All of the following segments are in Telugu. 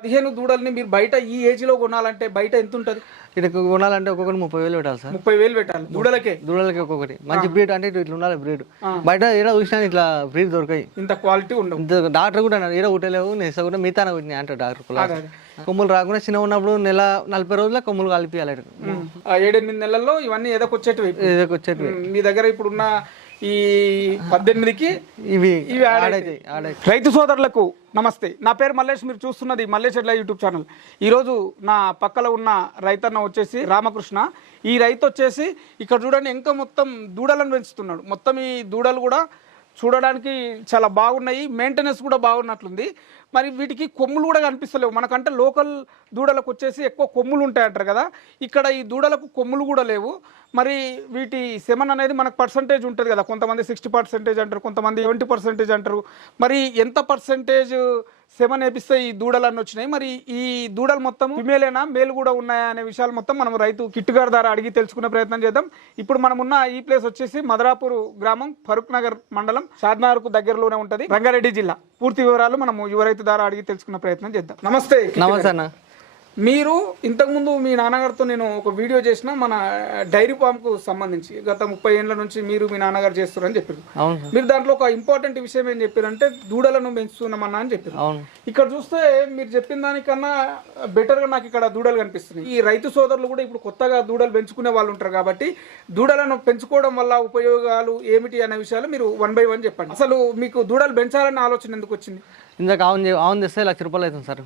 పదిహేను దూడల్ని మీరు బయట ఈ ఏజ్లో కొనాలంటే బయట ఎంత ఉంటది ఇటు కొనాలంటే ఒక్కొక్కటి ముప్పై వేలు పెట్టాలి సార్. ముప్పై వేలు పెట్టాలి. దూడలకే? దూడలకి ఒక్కొక్కటి. మంచి బ్రీడ్ అంటే ఇటు ఇట్లా ఉండాలి బ్రీడ్. బయట ఈడ చూసినా ఇట్లా బ్రీడ్ దొరకాయి. ఇంత క్వాలిటీ ఇంత డాక్టర్ కూడా అన్నారు ఈడ కుట్టలేవు నెక్స్ట్ కూడా మిగతా కుట్టినాయి అంటారు డాక్టర్. కొమ్ములు రాకుండా చిన్న ఉన్నప్పుడు నెల నలభై రోజుల కొమ్ములు కలిపియాలి ఏడెనిమిది నెలల్లో ఇవన్నీ ఏదో వచ్చేటివి ఇదొక వచ్చేటి ఉమ్, మీ దగ్గర ఇప్పుడున్న ఈ పద్దెనిమిదికి ఇవి ఇవి రైతు సోదరులకు నమస్తే. నా పేరు మల్లేష్ మీరు చూస్తున్నది మల్లేష్ ఎడ్ల యూట్యూబ్ ఛానల్. ఈరోజు నా పక్కన ఉన్న రైతన్న వచ్చేసి రామకృష్ణ. ఈ రైతు వచ్చేసి ఇక్కడ చూడండి ఇంకా మొత్తం దూడలను పెంచుతున్నాడు. మొత్తం ఈ దూడలు కూడా చూడడానికి చాలా బాగున్నాయి. మెయింటెనెన్స్ కూడా బాగున్నట్లుంది. మరి వీటికి కొమ్ములు కూడా కనిపిస్తలేవు. మనకంటే లోకల్ దూడలకు వచ్చేసి ఎక్కువ కొమ్ములు ఉంటాయంటారు కదా. ఇక్కడ ఈ దూడలకు కొమ్ములు కూడా లేవు. మరి వీటి సెమన్ అనేది మనకు పర్సంటేజ్ ఉంటుంది కదా. కొంతమంది సిక్స్టీ పర్సెంటేజ్ అంటారు కొంతమంది ట్వంటీ పర్సెంటేజ్ అంటారు. మరి ఎంత పర్సెంటేజ్ సెమన్ వేపిస్తే ఈ దూడలన్నీ వచ్చినాయి? మరి ఈ దూడలు మొత్తం ఫిమేలేనా మేలు కూడా ఉన్నాయా అనే విషయాలు మొత్తం మనం రైతు కిట్టుగారి ద్వారా అడిగి తెలుసుకునే ప్రయత్నం చేద్దాం. ఇప్పుడు మనం ఉన్న ఈ ప్లేస్ వచ్చేసి మదరాపూర్ గ్రామం ఫరూక్ నగర్ మండలం షాద్నగర్కు దగ్గరలోనే ఉంటుంది. రంగారెడ్డి జిల్లా. పూర్తి వివరాలు మనము యువ రైతు ద్వారా అడిగి తెలుసుకునే ప్రయత్నం చేద్దాం. నమస్తే. నమస్తే మీరు ఇంతకుముందు మీ నాన్నగారితో నేను ఒక వీడియో చేసిన మన డైరీ ఫామ్కు సంబంధించి. గత ముప్పై ఏళ్ళ నుంచి మీరు మీ నాన్నగారు చేస్తారని చెప్పారు. మీరు దాంట్లో ఒక ఇంపార్టెంట్ విషయం ఏం చెప్పారంటే దూడలను పెంచుతున్నామన్నా అని చెప్పారు. ఇక్కడ చూస్తే మీరు చెప్పిన దానికన్నా బెటర్గా నాకు ఇక్కడ దూడలు కనిపిస్తున్నాయి. ఈ రైతు సోదరులు కూడా ఇప్పుడు కొత్తగా దూడలు పెంచుకునే వాళ్ళు ఉంటారు కాబట్టి దూడలను పెంచుకోవడం వల్ల ఉపయోగాలు ఏమిటి అనే విషయాలు మీరు వన్ బై వన్ చెప్పండి. అసలు మీకు దూడలు పెంచాలన్న ఆలోచన ఎందుకు వచ్చింది? ఇందాక ఆవును చే- ఆవును తెస్తే లక్ష రూపాయలు అవుతుంది సార్.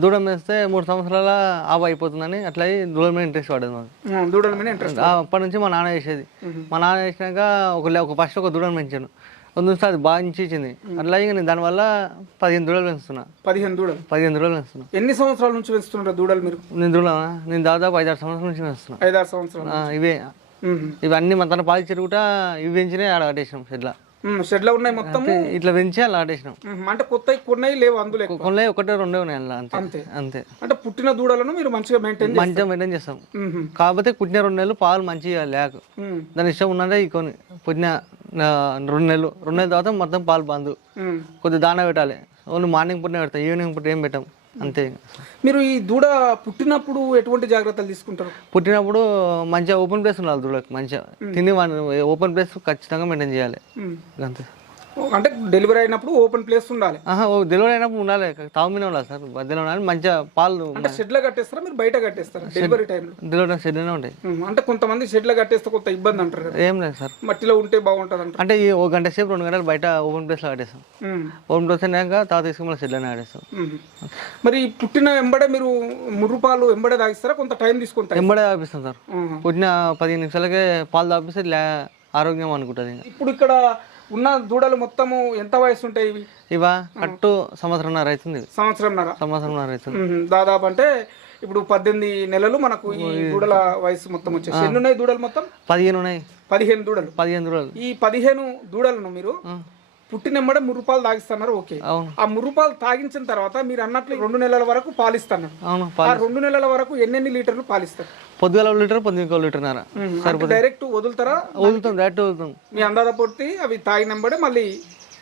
దూడం వేస్తే మూడు సంవత్సరాల ఆవు అయిపోతుందని అట్లా అయ్యి మీద ఇంట్రెస్ట్ పడేది మాకు. దూడల మీద ఇంట్రెస్ట్ ఆ, అప్పటి నుంచి మా నాన్న చేసేది. మా నాన్న చేసినాక ఒక లే- ఒక ఫస్ట్ ఒక దూడను పెంచాను. ఒక నుంచి అది బాగా ఇంచి ఇచ్చింది. అట్లా ఇక నేను దానివల్ల పదిహేను దూడలు పెంచుతున్నా. పదిహేను దూడలు? పదిహేను దూడలు పెంచుతున్నా. ఎన్ని సంవత్సరాల నుంచి పెంచుతున్నారు దూడలు మీరు? నేను దూడ నేను దాదాపు ఐదారు సంవత్సరాల నుంచి పెంచుతున్నా. ఐదారు సంవత్సరాలు ఆ, ఇవే. ఇవన్నీ మన తన పాలు చెరుగుట ఇవి పెంచినాయి ఆడ కట్టేసినాం షెడ్లా. ఉమ్, షెడ్లో ఉన్నాయి మొత్తము. ఇట్లా పెంచి అలా ఉమ్, అంటే కొత్త కొన్నాయి లేవు అందులో ఎక్కువ. కొన్ని ఒకటే రెండే ఉన్నాయి అలా అంతే అంతే. అంటే పుట్టిన దూడలను మీరు మంచిగా మెయింటైన్ మంచిగా మెయింటైన్ చేస్తాం. కాకపోతే పుట్టిన రెండు నెలలు పాలు మంచిగా లేక. దాని ఇష్టం ఉన్నదే ఈ కొని పుట్టిన రెండు నెలలు రెండు నెలల తర్వాత మొత్తం పాలు బంద్. కొద్దిగా దానా పెట్టాలి. ఓన్లీ మార్నింగ్ పుట్టిన పెడతాం ఈవినింగ్ పుట్టి ఏం పెట్టాం. అంతే. మీరు ఈ దూడ పుట్టినప్పుడు ఎటువంటి జాగ్రత్తలు తీసుకుంటారు? పుట్టినప్పుడు మంచిగా ఓపెన్ ప్లేస్ ఉండాలి దూడకి మంచిగా. తిని ఓపెన్ ప్లేస్ ఖచ్చితంగా మెయింటైన్ చేయాలి. అంతే. అంటే డెలివరీ అయినప్పుడు ఓపెన్ ప్లేస్ ఉండాలి. డెలివరీ అయినప్పుడు ఉండాలి. తావు మీద ఉండాలి సార్. మధ్యలో ఉండాలి. మంచిగా పాలు అంటే షెడ్లో కట్టేస్తారా? మీరు బయట కట్టేస్తారా? డెలివరీ టైంలో? డెలివరీ షెడ్లోనే ఉంటాయి. అంటే కొంతమంది షెడ్లో కట్టేస్తే కొంత ఇబ్బంది అంటారు కదా. ఏం లేదు సార్. మట్టిలో ఉంటే బాగుంటుంది అంటారు. అంటే ఈ ఒక గంట సేపు రెండు గంటలు బయట ఓపెన్ ప్లేస్లో ఉమ్. ఓపెన్ ప్లేస్ అయినాక తాత తీసుకుని షెడ్లోనే ఆడేస్తాం ఉమ్. మరి పుట్టిన వెంబడే మీరు ముర్రు పాలు వెంబడే తాగిస్తారా? కొంత టైం తీసుకుంటారు ఎంబడే తాపిస్తాం సార్. పుట్టిన పదిహేను నిమిషాలకే పాలు తాపిస్తే లే ఆరోగ్యం అనుకుంటుంది ఇప్పుడు ఇక్కడ ఉన్న దూడలు మొత్తము ఎంత వయసు ఉంటాయి ఇవి? ఇవా? కట్టు సంవత్సరంన్నర అవుతుంది ఇవి. సంవత్సరంన్నర. సంవత్సరంన్నర అవుతుంది. దాదాపు అంటే ఇప్పుడు పద్దెనిమిది నెలలు మనకు ఈ దూడల వయసు మొత్తం వచ్చేసి. ఎన్ని ఉన్నాయి దూడలు మొత్తం? పదిహేను ఉన్నాయి. పదిహేను దూడలు. పదిహేను రోజులు ఈ పదిహేను దూడలను మీరు పుట్టినెమ్మడే ముర్రుపాలు తాగిస్తున్నారు ఓకే. ఆ ముర్రుపాలు తాగించిన తర్వాత మీరు అన్నట్లు రెండు నెలల వరకు పాలిస్తున్నారు ఆ రెండు నెలల వరకు ఎన్నెన్ని లీటర్లు పాలిస్తారు? పొద్దుగల ఒక లీటర్ పొద్దుగా లీటర్న్నర అంటే డైరెక్ట్ వదులుతారా? వదులుతాం డైరెక్ట్ వదులుతాం. మీ అందాద పొట్టి అవి తాగినంబడే మళ్ళీ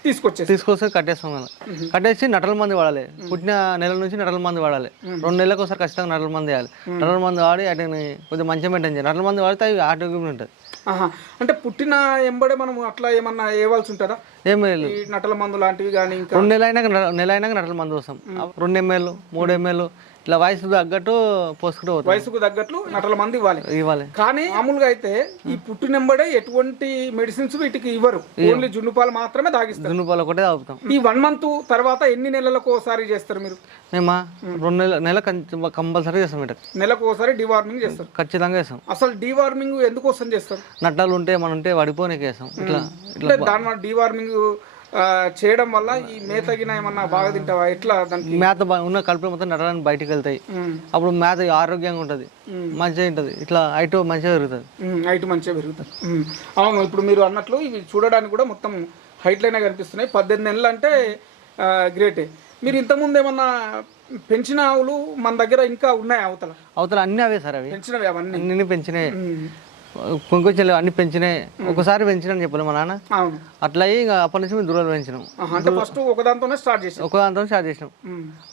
తీసుకొచ్చేసి తీసుకొస్తే కట్టేస్తాం అలా కట్టేసి నటల మంది వాడాలి. పుట్టిన నెల నుంచి నటల మంది వాడాలి. రెండు నెలలకు ఒకసారి ఖచ్చితంగా నటల మంది వేయాలి. నటల మంది వాడి వాటిని కొద్దిగా మంచిగా మెయింటైన్ చేయాలి. నటల మంది వాడితే అవి ఆరోగ్యం ఉంటుంది అంటే పుట్టిన ఎంబడే మనం అట్లా ఏమన్నా వేయవలసి ఉంటుందా? ఏం నటల మందు లాంటివి కానీ రెండు నెలలు అయినాక నెల అయినాక నటల మంది వస్తాం రెండు ఎంఎల్ మూడు ఎంఎల్ ఇట్లా వయసు తగ్గట్టు పోసుకుంటూ పోతాం. వయసుకు తగ్గట్లు నటల మంది ఇవ్వాలి. ఇవ్వాలి. కానీ మామూలుగా అయితే ఈ పుట్టినెంబడే ఎటువంటి మెడిసిన్స్ వీటికి ఇవ్వరు. ఓన్లీ జున్ను పాలు మాత్రమే తాగిస్తారు. దున్నుపాలు ఒకటే తాగుతాం. ఈ వన్ మంత్ తర్వాత ఎన్ని నెలలకు ఒకసారి చేస్తారు మీరు? మేమా? రెండు నెల నెల కంపల్సరీ చేస్తాం ఇట నెలకు ఒకసారి డివార్మింగ్ చేస్తారు. ఖచ్చితంగా వేస్తాం అసలు డివార్మింగ్ ఎందుకోసం చేస్తారు? నట్టాలు ఉంటే మనం ఉంటే వడిపోనీకి వేస్తాం ఇట్లా దాని డివార్మింగ్ చేయడం వల్ల ఈ మేతగిన ఏమన్నా బాగా తింటావా? ఎట్లా దానికి? మేత ఉన్న కడుపులో మొత్తం నడడానికి బయటికి వెళ్తాయి. అప్పుడు మేత ఆరోగ్యంగా ఉంటుంది. మంచిగా ఉంటుంది ఇట్లా హైట్ మంచిగా పెరుగుతుంది. హైట్ మంచిగా పెరుగుతుంది. అవును ఇప్పుడు మీరు అన్నట్లు ఇవి చూడడానికి కూడా మొత్తం హైట్ లైనే కనిపిస్తున్నాయి. పద్దెనిమిది నెలలు అంటే గ్రేటే మీరు ఇంతకుముందు ఏమన్నా పెంచిన ఆవులు మన దగ్గర ఇంకా ఉన్నాయి అవతల? అవతల అన్నీ అవే సార్ అవి. పెంచినవి అవన్నీ. అన్ని పెంచినాయి ఉమ్. కొంకొచ్చి అన్ని పెంచినాయి. ఒకసారి పెంచినని చెప్పాలి మా నాన్న. అట్లా అయ్యి ఇంకా అప్పటి నుంచి మేము దూరాలు పెంచినాం. అంటే ఫస్ట్ ఒకదాంతోనే స్టార్ట్ చేసాం. చేసినాం.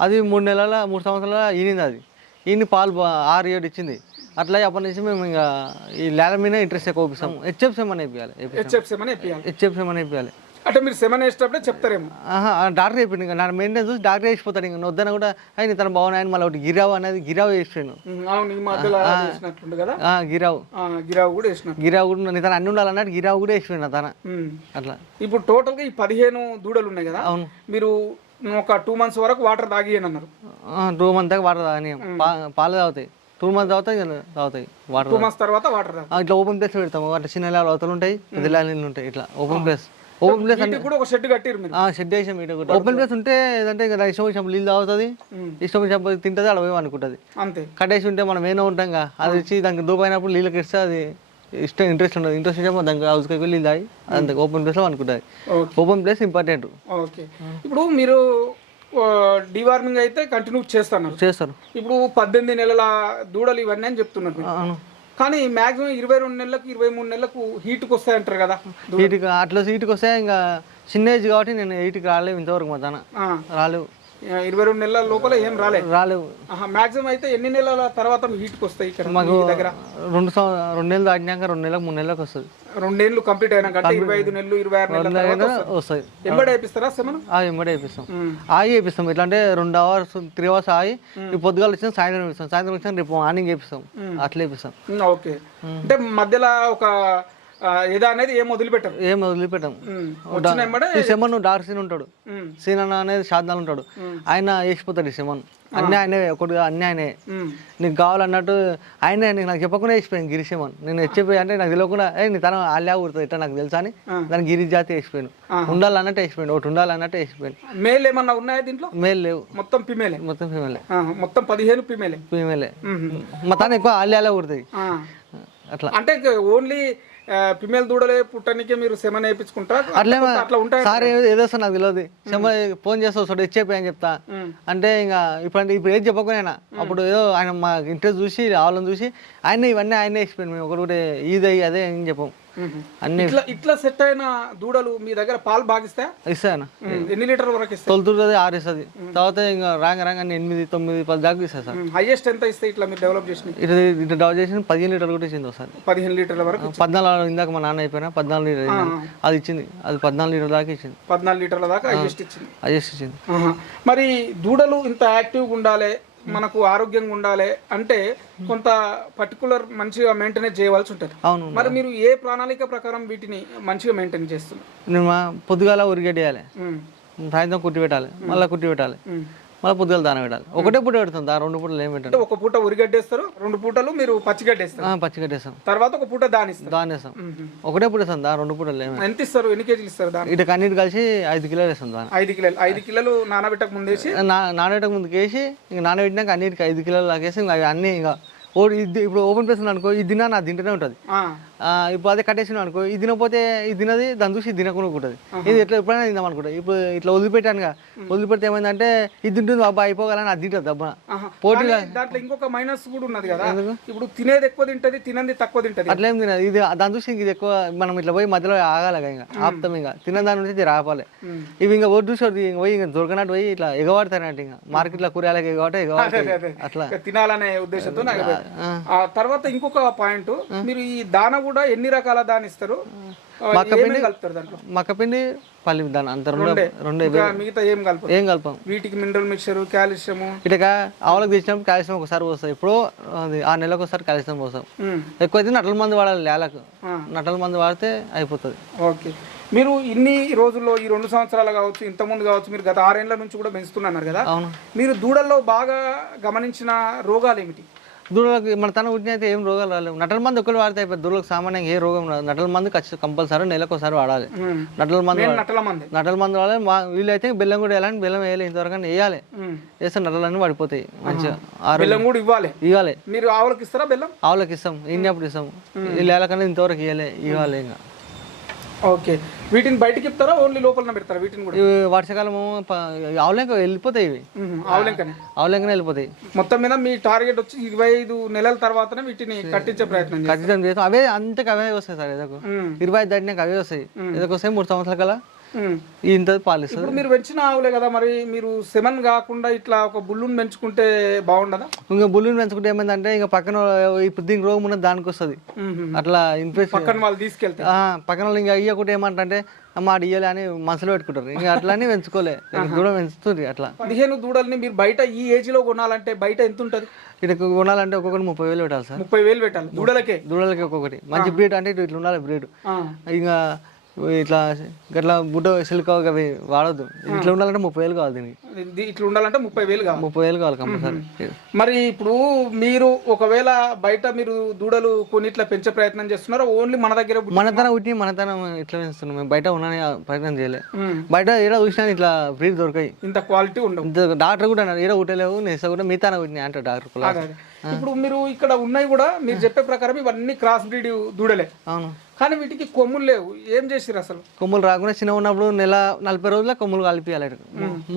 అది మూడు నెలల మూడు సంవత్సరాల ఈనింది అది. ఈయన పాలు ఆరు ఏడు ఇచ్చింది. అట్లా అప్పటి నుంచి మేము ఇంకా ఈ లేల మీద ఇంట్రెస్ట్ ఎక్కువ చూపిస్తాం. హెచ్ఎఫ్ సెమన్ వేయాలి హెచ్ఎఫ్ సెమన్ వేపియాలి. హెచ్ఎఫ్ సెమన్ వేయాలి అంటే మీరు సెమన్ వేసేటప్పుడే చెప్తారేమో. డాక్టర్ చెప్పింది ఇంకా. నా మెయింటెనెన్స్ చూసి డాక్టర్ వేసిపోతాడు ఇంకా. వద్దన కూడా ఆయన తన బాగున్నాయని మళ్ళీ ఒకటి గిరావు అనేది గిరావు ఉమ్, అవును ఈ మధ్యలో వేసినట్లుంది కదా? ఆ, గిరావు. గిరావు కూడా వేసినట్టు గిరావు కూడా నీ తన అన్ని ఉండాలన్నట్టు గిరావు కూడా వేసిపోయినా తన. అట్లా. ఇప్పుడు టోటల్గా ఈ పదిహేను దూడలు ఉన్నాయి కదా? అవును. మీరు ఒక టూ మంత్స్ వరకు వాటర్ తాగియని అన్నారు. టూ మంత్ దాకా వాటర్ తాగని పాలు తాగుతాయి. టూ మంత్స్ తాగుతాయి తాగుతాయి వాటర్ టూ మంత్స్ తర్వాత వాటర్ ఇట్లా ఓపెన్ ప్లేస్ పెడతాము. అట్లా చిన్న లాలు అవతలు ఉంటాయి పెద్ద నీళ్ళు ఉంటాయి ఇట్లా ఓపెన్ ప్లేస్. ఓపెన్ ప్లేస్ అంటే కూడా ఒక షెడ్ కట్టిరు మీరు. షెడ్ వేసాం ఇటు ఒకటి. ఓపెన్ ప్లేస్ ఉంటే ఏదంటే ఇంకా ఇష్టం వచ్చినప్పుడు నీళ్ళు తాగుతుంది. ఇష్టం వచ్చినప్పుడు తింటుంది అలా పోయి అనుకుంటుంది. అంతే. కట్టేసి ఉంటే మనం ఏమో ఉంటాం కదా అది వచ్చి దానికి దూపైనప్పుడు నీళ్ళకి ఇస్తే అది ఇష్టం ఇంట్రెస్ట్ ఉండదు. ఇంట్రెస్ట్ వచ్చినప్పుడు దానికి హౌస్కి వెళ్ళి తాగి అంతే ఓపెన్ ప్లేస్లో అనుకుంటుంది. Open place important okay. ఇప్పుడు మీరు డివార్మింగ్ అయితే కంటిన్యూ చేస్తున్నారు. చేస్తారు. ఇప్పుడు పద్దెనిమిది నెలల దూడలు ఇవన్నీ అని చెప్తున్నారు కానీ మాక్సిమం ఇరవై రెండు నెలలకు ఇరవై మూడు నెలలకు హీట్కి వస్తాయి అంటారు కదా. వీటికి అట్లా సీటుకి వస్తే ఇంకా చిన్న ఏజ్ కాబట్టి నేను ఎయిట్కి రాలేవు ఇంతవరకు మా తన రాలేవు ఇరవై రెండు నెలల లోపల ఏం రాలే. రాలేవు. మాక్సిమం అయితే ఎన్ని నెలల తర్వాత హీట్కి వస్తాయి ఇక్కడ మీ దగ్గర? రెండు రెండు నెలలు దాటినాక రెండు నెలలకు మూడు నెలలకు వస్తుంది. రెండేళ్ళు కంప్లీట్ అయినాక ఇరవై ఐదు నెలలు ఇరవై ఆరు నెలల తర్వాత వస్తుంది. ఎంబడి అయిపిస్తారా సెమన్? ఆ ఎంబడే వేపిస్తాం. ఆగి వేపిస్తాం. ఎట్లా అంటే రెండు అవర్స్ త్రీ అవర్స్ ఆగి ఈ పొద్దుగాల వచ్చిన సాయంత్రం వేపిస్తాం. సాయంత్రం వచ్చిన రేపు మార్నింగ్ వేపిస్తాం. అట్లా వేపిస్తాం. ఓకే. అంటే మధ్యలో ఒక ఏదా అనేది ఏం ఏం వదిలిపెట్టాం సెమన్ డార్క్ సీన్ ఉంటాడు. సీన్ అన్న అనేది షాద్నాలు ఉంటాడు. ఆయన వేసిపోతాడు సెమన్. అన్నీ ఆయనే ఒకటి అన్నీ ఆయనే. నీకు కావాలన్నట్టు ఆయన నీకు నాకు చెప్పకుండా వేసిపోయాను గిరిసేమన్ నేను చెప్పి అంటే నాకు తెలియకుండా ఏ నీ తన అల్లా ఊరుతుంది ఇట్లా నాకు తెలుసా అని. దాని గిరి జాతి వేసిపోయాను ఉండాలన్నట్టు వేసిపోయాను ఒకటి ఉండాలన్నట్టు వేసిపోయాను మేల్ ఏమన్నా ఉన్నాయా దీంట్లో? మేల్ లేవు. మొత్తం ఫిమేలే. మొత్తం ఫీమేలే. మొత్తం పదిహేను ఫిమేలే. ఫీమేలే. మా తన ఎక్కువ అల్లా ఊరుతుంది. అట్లా. అంటే ఓన్లీ ఫిమేల్ దూడలే పుట్టనికే మీరు సెమన్ వేయించుకుంటారా అట్లే అట్లా ఉంటాయి సార్ ఏదో వస్తా నాకు తెలియదు. చెమ్మ ఫోన్ చేస్తా వస్తాడు ఇచ్చేపి అని చెప్తా. అంటే ఇంకా ఇప్పుడు ఇప్పుడు ఏది చెప్పకపోయినా అప్పుడు ఏదో ఆయన మా ఇంట్రెస్ట్ చూసి రావాలని చూసి ఆయన ఇవన్నీ ఆయనే ఎక్స్ప్లెయిన్ మేము ఒకటి ఇది అదే అని చెప్పం. అన్ని ఇట్లా ఇట్లా సెట్ అయిన దూడలు మీ దగ్గర పాలు బాగిస్తాయా? ఇస్తాను ఎన్ని లీటర్ వరకు ఇస్తాయి? తొలుతున్నది ఆరేస్తుంది. తర్వాత ఇంకా రాంగ రాంగ అన్ని ఎనిమిది తొమ్మిది పది దాకా ఇస్తాను సార్. హైయెస్ట్ ఎంత ఇస్తాయి ఇట్లా మీరు డెవలప్ చేసిన ఇటు ఇటు డౌన్ చేసి పదిహేను లీటర్లు కూడా ఇచ్చింది ఒకసారి. పదిహేను లీటర్ల వరకు పద్నాలుగు ఇందాక మా నాన్న అయిపోయినా పద్నాలుగు లీటర్ అది ఇచ్చింది. అది పద్నాలుగు లీటర్ దాకా ఇచ్చింది. పద్నాలుగు లీటర్ల దాకా హైయెస్ట్ ఇచ్చింది. అడ్జస్ట్ ఇచ్చింది. మరి దూడలు ఇంత యాక్టివ్గా ఉండాలి మనకు ఆరోగ్యంగా ఉండాలి అంటే కొంత పర్టికులర్ మంచిగా మెయింటెనెన్స్ చేయవలసి ఉంటుంది. అవును మరి మీరు ఏ ప్రణాళిక ప్రకారం వీటిని మంచిగా మెయింటైన్ చేస్తున్నారు? పొద్దుగాల ఉరిగేయాలి ఉమ్, సాయంత్రం కుట్టి పెట్టాలి మళ్ళీ కుట్టి పెట్టాలి. మళ్ళీ పొద్దుగాల దాన పెట్టాలి. ఒకటే పూట పెడుతుంది ఆ రెండు పూటలు ఏం పెట్టండి ఒక పూట ఉరిగడ్డేస్తారు రెండు పూటలు మీరు పచ్చిగడ్డేస్తారు. పచ్చి కట్టేస్తాం తర్వాత ఒక పూట దానిస్తారు. దాని వేస్తాం ఒకటే పూట వేస్తాం దా రెండు పూటలు ఏమి ఎంత ఇస్తారు? ఎన్ని కేజీలు ఇస్తారు దాని? ఇటు కన్నీటి కలిసి ఐదు కిలోలు వేస్తాం దాని. ఐదు కిలోలు. ఐదు కిలోలు నానబెట్టక ముందేసి నా నానబెట్టక ముందుకు వేసి ఇంక నానబెట్టినాక అన్నిటికి ఐదు కిలోలు లాగేసి ఇంకా అవి అన్నీ ఇంకా ఇది ఇప్పుడు ఓపెన్ ప్లేస్ ఉంది అనుకో ఇది తిన్నా నా తింటూనే ఉంటుంది. ఇప్పుడు అదే కట్టేసిన అనుకో ఇది తినకపోతే ఇది తినది దాని చూసి ఇది తినకుండా ఉంటుంది ఇది ఎట్లా ఎప్పుడైనా తిందాం అనుకుంటా. ఇప్పుడు ఇట్లా వదిలిపెట్టానుగా వదిలిపెడితే ఏమైందంటే ఇది తింటుంది బాబా అయిపోగలని అది తింటుంది దబ్బా. కానీ దాంట్లో ఇంకొక మైనస్ కూడా ఉన్నది కదా. ఇప్పుడు తినేది ఎక్కువ తింటది తినంది తక్కువ తింటది. అట్లా ఏం తినదు. ఇది దాని చూసి ఇంక ఇది ఎక్కువ మనం ఇట్లా పోయి మధ్యలో ఆగాలి ఇంకా ఆపుతాం ఇంకా. తిన్న దాని నుంచి ఇది రాపాలి ఇవి ఇంకా ఒడ్డు చూసి ఇంక పోయి ఇంకా దొరకనట్టు పోయి ఇట్లా ఎగవాడతానంట ఇంకా. మార్కెట్లో కూరగాయలకి ఎగవాటే ఎగవాడతాయి. అట్లా. తినాలనే ఉద్దేశంతో ఆ. తర్వాత ఇంకొక పాయింట్ మీరు ఈ దాన కూడా ఎన్ని రకాల దాని ఇస్తారు? ఏమేమి కలుపుతారు దాంట్లో? మక్కపిండి పల్లి దాని అంత రెండు మిగతా ఏం కలుపుతారు ఏం కలపం? వీటికి మినరల్ మిక్చర్ కాల్షియము. ఇటుక ఆవులకు తెచ్చినప్పుడు కాల్షియం ఒకసారి పోస్తాం. ఇప్పుడు ఆ నెలకు ఒకసారి కాల్షియం పోస్తాం. ఎక్కువ అయితే నటల మంది వాడాలి నేలకు. నటల మంది వాడితే అయిపోతుంది. ఓకే. మీరు ఇన్ని రోజుల్లో ఈ రెండు సంవత్సరాలు కావచ్చు ఇంతకుముందు కావచ్చు మీరు గత ఆరేళ్ళ నుంచి కూడా పెంచుతున్నారు కదా? అవును. మీరు దూడల్లో బాగా గమనించిన రోగాలు ఏమిటి? దూడలకు మన తన ఉట్టిన అయితే ఏం రోగాలు రాలేవు. నటల మంది ఒకరు వాడితే అయిపోతుంది. దూడలకు సామాన్యంగా ఏ రోగం రాదు. నటల మంది ఖచ్చితంగా కంపల్సరీ నెలకు ఒకసారి వాడాలి. నటల మంది నటల మంది. వాడాలి. వీళ్ళైతే బెల్లం కూడా వేయాలని బెల్లం వేయాలి. ఇంతవరకు వేయాలి. వేస్తే నటలన్నీ పడిపోతాయి. మంచిగా బెల్లం కూడా ఇవ్వాలి. ఇవ్వాలి. మీరు ఆవులకు ఇస్తారా బెల్లం? ఆవులకు ఇస్తాం. ఇన్నప్పుడు ఇస్తాం. వీళ్ళు కన్నా ఇంతవరకు ఇవ్వాలి ఇవ్వాలి ఇంకా. ఓకే. వీటిని బయటికి ఇస్తారా ఓన్లీ లోపలనే పెడతారా? వీటిని కూడా? ఇవి వర్షాకాలము ఆవులంక వెళ్ళిపోతాయి ఇవి. మ్మ్. ఆవులెంకనే? ఆవులంకనే వెళ్ళిపోతాయి. మొత్తం మీద మీ టార్గెట్ వచ్చి ఇరవై ఐదు నెలల తర్వాతనే వీటిని కట్టించే ప్రయత్నం చేస్తారు. ఖచ్చితంగా చేస్తాం. అవే అంతకు అవే వస్తాయి సార్ ఎదకు మ్మ్. ఇరవై ఐదు దాటినాక అవే వస్తాయి. ఎదకు వస్తాయి మూడు సంవత్సరాల కల్లా. ఇంత పాలిస్తుంది మీరు పెంచిన ఆవులే కదా మరి మీరు సెవెన్ కాకుండా ఇట్లా ఒక బుల్లుని పెంచుకుంటే బాగుండదా? ఇంకా బుల్లుని పెంచుకుంటే ఏమైందంటే ఇంకా పక్కన ఇప్పుడు దీనికి రోగం ఉన్నది దానికి వస్తుంది. అట్లా ఇన్ఫెక్షన్ పక్కన వాళ్ళు తీసుకెళ్తే. పక్కన వాళ్ళు ఇంకా ఇయ్యకుంటే ఏమంటే అమ్మ ఇయ్యలే అని మనసులో పెట్టుకుంటారు. ఇంకా అట్లా పెంచుకోలే. దూరం పెంచుతుంది అట్లా. పదిహేను దూడల్ని మీరు బయట ఈ ఏజ్లో కొనాలంటే బయట ఎంత ఉంటది ఇటు కొనాలంటే ఒక్కొక్కటి ముప్పై వేలు పెట్టాలి సార్. ముప్పై వేలు పెట్టాలి. దూడలకే? దూడలకి ఒక్కొక్కటి. మంచి బ్రీడ్ అంటే ఇటు ఇట్లా ఉండాలి బ్రీడ్. ఇంకా ఇట్లా గట్లా బుడ్డ సిల్క్ అవి వాడద్దు. ఇట్లా ఉండాలంటే ముప్పై వేలు కావాలి దీనికి. ఇట్లా ఉండాలంటే ముప్పై వేలు కావాలి. ముప్పై వేలు కావాలి కంపల్సరీ మరి ఇప్పుడు మీరు ఒకవేళ బయట మీరు దూడలు కొన్ని ఇట్లా పెంచే ప్రయత్నం చేస్తున్నారా ఓన్లీ మన దగ్గర బుట్టి- మనతనం ఉట్టి మనతనం ఇట్లా పెంచుతున్నాం. మేము బయట ఉన్నాని ప్రయత్నం చేయలే. బయట ఏడా చూసినా ఇట్లా బ్రీడ్ దొరకాయి. ఇంత క్వాలిటీ ఇంత డాక్టర్ కూడా అన్నారు ఏడా ఉట్టలేవు నేసా కూడా మిగతా ఉట్టినాయి అంటారు డాక్టర్. ఇప్పుడు మీరు ఇక్కడ ఉన్నాయి కూడా మీరు చెప్పే ప్రకారం ఇవన్నీ క్రాస్ బ్రీడ్ దూడలే. అవును. కానీ వీటికి కొమ్ములు లేవు. ఏం చేసిరు అసలు? కొమ్ములు రాకుండా చిన్న ఉన్నప్పుడు నెల నలభై రోజుల కొమ్ములు కలిపియాలి.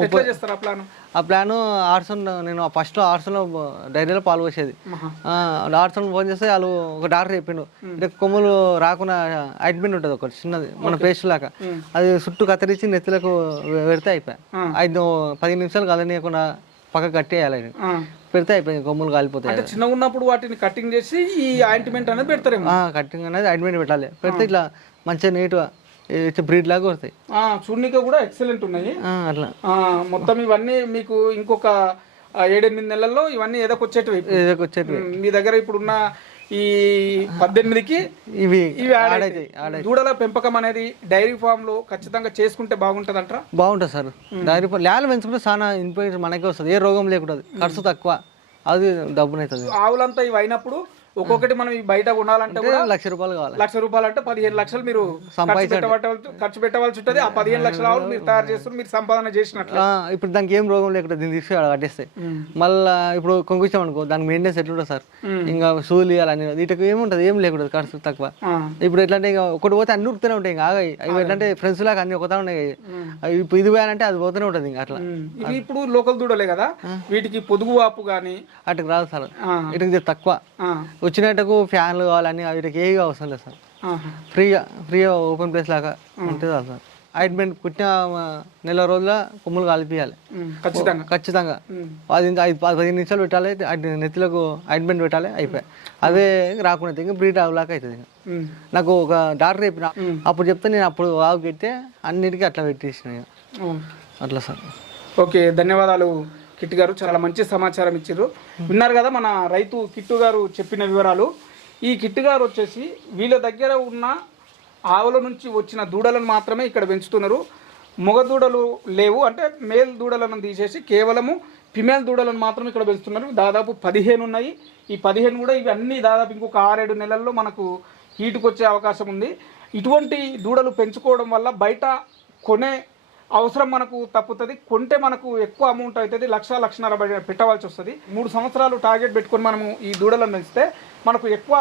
ఎట్లా చేస్తారు ఆ ప్లాన్? ఆ ప్లాన్ ఆర్సన్ నేను ఫస్ట్ ఆర్సన్లో డైరీలో పాలు పోసేది. ఆర్సన్ ఫోన్ చేస్తే వాళ్ళు ఒక డాక్టర్ చెప్పిండు. అంటే కొమ్ములు రాకుండా ఆయింట్మెంట్ ఉంటుంది ఒకటి చిన్నది మన పేస్ట్ లాగా. అది చుట్టూ కత్తిరించి నెత్తులకు పెడితే అయిపోయి. ఐదు పదిహేను నిమిషాలు కదనీయకుండా పక్క కట్టేయాలి అది. పెడితే అయిపోయింది కొమ్ములు కాలిపోతాయి అంటే చిన్న ఉన్నప్పుడు వాటిని కటింగ్ చేసి ఈ ఆయింట్మెంట్ అనేది పెడతారేమో. కట్టింగ్ అనేది ఆయింట్మెంట్ పెట్టాలి. పెడితే ఇట్లా మంచిగా నీట్గా బ్రీడ్ లాగా వస్తాయి. చూడనీకి కూడా ఎక్సలెంట్ ఉన్నాయి. అట్లా. మొత్తం ఇవన్నీ మీకు ఇంకొక ఏడెనిమిది నెలల్లో ఇవన్నీ ఏదో వచ్చేటివి ఉమ్, మీ దగ్గర ఇప్పుడున్న ఈ పద్దెనిమిదికి ఇవి ఇవి. దూడల పెంపకం అనేది డైరీ ఫామ్లో ఖచ్చితంగా చేసుకుంటే బాగుంటది అంటారా బాగుంటుంది సార్. డైరీ ల్యాలు పెంచుకుంటే చాలా ఇన్ఫర్మేషన్ మనకే వస్తుంది. ఏ రోగం లేకుండా ఖర్చు తక్కువ. అది డబ్బునవుతుంది ఆవులంతా ఇవి అయినప్పుడు ఒక్కొక్కటి మనం ఈ బయట కొనాలంటే కూడా లక్ష రూపాయలు కావాలి. లక్ష రూపాయలు అంటే పదిహేను లక్షలు మీరు ఖర్చు పెట్టవలసి ఉంటుంది. ఆ పదిహేను లక్షల ఆవులు మీరు తయారు చేస్తారు మీరు సంపాదన చేసినట్లు. ఇప్పుడు దానికి ఏం రోగం లేకుండా దీన్ని తీసుకు ఆడ కట్టేస్తాయి మళ్ళా ఇప్పుడు కొంకొచ్చాం అనుకో దానికి మెయింటెనెన్స్ ఎట్లుంటుంది సార్? ఇంకా సూలు ఇవ్వాలని వీటికి ఏముంటుంది ఏం లేకుండా ఖర్చు తక్కువ. ఇప్పుడు ఎట్లా అంటే ఇంకా ఒకటి పోతే అన్ని ఉరుకుతూనే ఉంటాయి ఇంకా ఆగాయి. అవి ఎట్లా అంటే ఫ్రెండ్స్ లాగా అన్ని ఒకతా ఉన్నాయి. ఇప్పుడు ఇది పోయానంటే అది పోతూనే ఉంటుంది ఇంకా అట్లా. ఇవి ఇప్పుడు లోకల్ దూడలే కదా? వీటికి పొదుగు వాపు కానీ అటుకు రాదు సార్. ఇటుకు తక్కువ. వచ్చినట్టుకు ఫ్యాన్లు కావాలని వీటికి ఏవి అవసరం లేదు సార్. ఫ్రీగా ఫ్రీగా ఓపెన్ ప్లేస్ లాగా ఉంటుంది అది సార్? ఆయింట్మెంట్ పుట్టిన నెల రోజుల కొమ్ములు కలిపియాలి ఖచ్చితంగా. ఖచ్చితంగా. అది ఇంకా ఐదు పది పదిహేను నిమిషాలు పెట్టాలి నెత్తిలకు ఆయింట్మెంట్ పెట్టాలి అయిపోయి అవే రాకుండా ఇంకా బ్రీడ్ అవలాక అవుతుంది. నాకు ఒక డాక్టర్ చెప్పిన అప్పుడు చెప్తే నేను అప్పుడు ఆవు పెడితే అన్నిటికీ అట్లా పెట్టేసిన. అట్లా సార్. ఓకే ధన్యవాదాలు. కిట్టు గారు చాలా మంచి సమాచారం ఇచ్చారు విన్నారు కదా మన రైతు కిట్టు గారు చెప్పిన వివరాలు. ఈ కిట్టు గారు వచ్చేసి వీళ్ళ దగ్గర ఉన్న ఆవుల నుంచి వచ్చిన దూడలను మాత్రమే ఇక్కడ పెంచుతున్నారు. మగ దూడలు లేవు అంటే మేల్ దూడలను తీసేసి కేవలము ఫిమేల్ దూడలను మాత్రం ఇక్కడ పెంచుతున్నారు. దాదాపు పదిహేను ఉన్నాయి. ఈ పదిహేను కూడా ఇవన్నీ దాదాపు ఇంకొక ఆరేడు నెలల్లో మనకు హీటుకు వచ్చే అవకాశం ఉంది. ఇటువంటి దూడలు పెంచుకోవడం వల్ల బయట కొనే అవసరం మనకు తప్పుతుంది కొంటే మనకు ఎక్కువ అమౌంట్ అవుతుంది లక్ష లక్షన్నర పెట్టవలసి వస్తుంది. మూడు సంవత్సరాలు టార్గెట్ పెట్టుకొని మనము ఈ దూడలను పెంచితే మనకు ఎక్కువ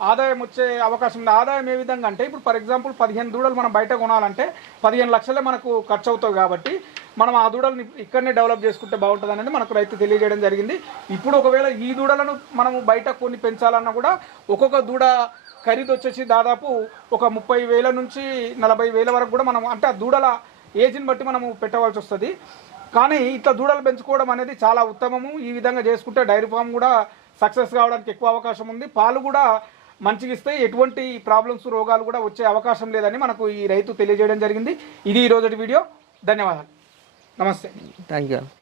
ఆదాయం వచ్చే అవకాశం ఉంది. ఆదాయం ఏ విధంగా అంటే ఇప్పుడు ఫర్ ఎగ్జాంపుల్ పదిహేను దూడలు మనం బయట కొనాలంటే పదిహేను లక్షలే మనకు ఖర్చు అవుతాయి కాబట్టి మనం ఆ దూడల్ని ఇక్కడనే డెవలప్ చేసుకుంటే బాగుంటుంది అనేది మనకు రైతు తెలియజేయడం జరిగింది. ఇప్పుడు ఒకవేళ ఈ దూడలను మనము బయట కొన్ని పెంచాలన్నా కూడా ఒక్కొక్క దూడ ఖరీదు వచ్చేసి దాదాపు ఒక ముప్పై వేల నుంచి నలభై వేల వరకు కూడా మనం అంటే ఆ దూడల ఏజ్ని బట్టి మనము పెట్టవలసి వస్తుంది. కానీ ఇట్లా దూడలు పెంచుకోవడం అనేది చాలా ఉత్తమము. ఈ విధంగా చేసుకుంటే డైరీ ఫామ్ కూడా సక్సెస్ కావడానికి ఎక్కువ అవకాశం ఉంది. పాలు కూడా మంచిగా ఇస్తే ఎటువంటి ప్రాబ్లమ్స్ రోగాలు కూడా వచ్చే అవకాశం లేదని మనకు ఈ రైతు తెలియజేయడం జరిగింది. ఇది ఈ వీడియో. ధన్యవాదాలు. నమస్తే. Thank you